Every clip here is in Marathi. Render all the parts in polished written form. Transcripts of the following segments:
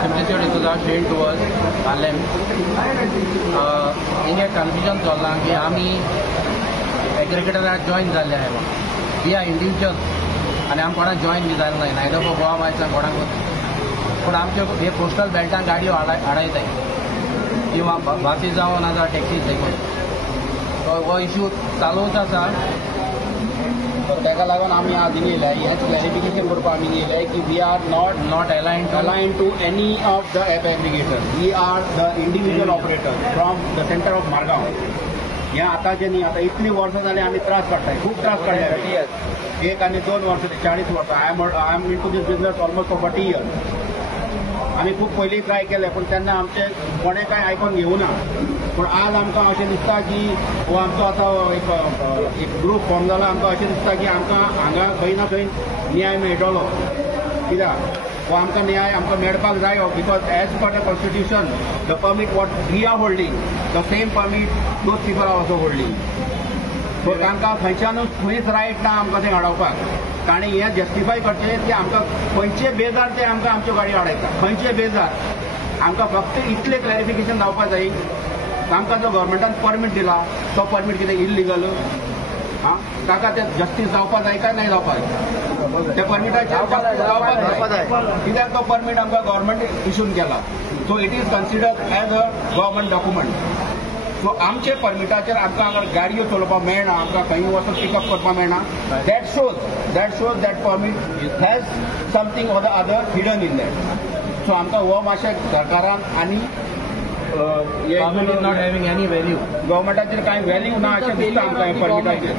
Simplicity D'Souza trained towards Harlem. Hinge confusion चल्लां की आमी एग्रीगेटराक जॉइन जाल्ले आहा वी आर इंडिविज्युअल आनी आमी कोणाक जॉइन बी जालें नाय नायदर फॉर गोवा मायसान कोणाक पूण आमचे हे पोस्टल बेल्टान गाडयो हाडयताय किंवा बसी जावं ना जाल्यार टॅक्सी देखून हो इश्यू चालूच आसा. ताका लागून आमी आज येयल्या हेच क्लॅरिफिकेशन करपाक आमी येयले की we are not aligned to any of the app aggregator. We are the individual operator from the centre of Margao. हे आतांचे न्ही आतां इतली वर्सां जाली आमी त्रास काडटाय खूब त्रास काडले. 1 आनी 2 वर्सां 40 वर्सां I am into this business almost for 40 years. आमी खूब पयलीं ट्राय केले पूण तेन्ना आमचे कोणें कांय आयकोन घेवना. पूण आज आमकां अशें दिसता की हो आमचो आतां एक ग्रूप फॉर्म जाला. आमकां अशें दिसता की आमकां हांगा खंय ना खंय न्याय मेळटलो. कित्याक हो आमकां न्याय आमकां मेळपाक जायो because as per the constitution the permit what we are holding the same permit those people are also holding. So तांकां खंयच्यानूच खंयच रायट ना आमकां तें हाडोवपाक. ताणें हें जस्टिफाय करचें की आमकां खंयचे बेजार ते आमकां आमच्यो गाडयो हाडयता खंयचे बेजार. आमकां फक्त इतलें क्लॅरिफिकेशन जावपाक जाय आमकां जो गव्हर्मेंटान परमीट दिला तो परमीट कितें इल्लिगल ताका तें जस्टीस जावपाक जाय काय नाही जावपाक जाय. त्या परमिटाचेर जावपाक जाय कित्याक तो परमीट आमकां गव्हर्मेंट इशून केला. So it is considered as a government document. So आमचे परमिटाचेर आमकां हांगा गाडयो चलोवपाक मेळना आमकां खंय वचून पिकअप करपाक मेळना. That shows that permit has something or the other hidden in that. So आमकां हो मातशें सरकारान आनी नॉट हॅव्हिंग एनी व्हॅल्यू गव्हर्मेंटाचेर कांय व्हॅल्यू ना अशें दिसता आमकां हे परमिटाचेर.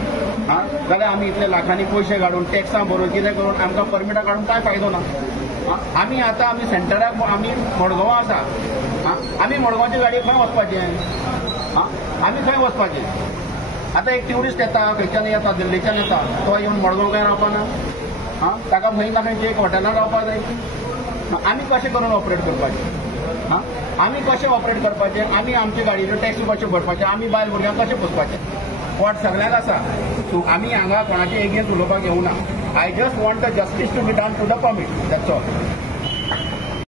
जाल्यार आमी इतले लाखांनी पयशे काडून टॅक्सां भरून कितें करून आमकां परमिटां काडून कांय फायदो ना. आमी आतां सेंटराक आमी मडगांवां आसा. आमी मडगांवचे गाडये खंय वचपाचें आमी खंय वचपाचें. आतां एक ट्युरिस्ट येता खंयच्यान येता दिल्लीच्यान येता तो येवन मडगांव काय रावपाना. ताका खंय ना खंयचे एक हॉटेलान रावपाक जाय. आमी कशें करून ऑपरेट करपाचें आमी कशें ऑपरेट करपाचें. आमी आमचे गाडयेचो टॅक्स कशें भरपाचें आमी बायल भुरग्यांक कशें पोसपाचें. पोट सगळ्याक आसा. सो आमी हांगा कोणाचे एगेन्स्ट उलोवपाक येवना. I just want the justice to be done to the permit that's all.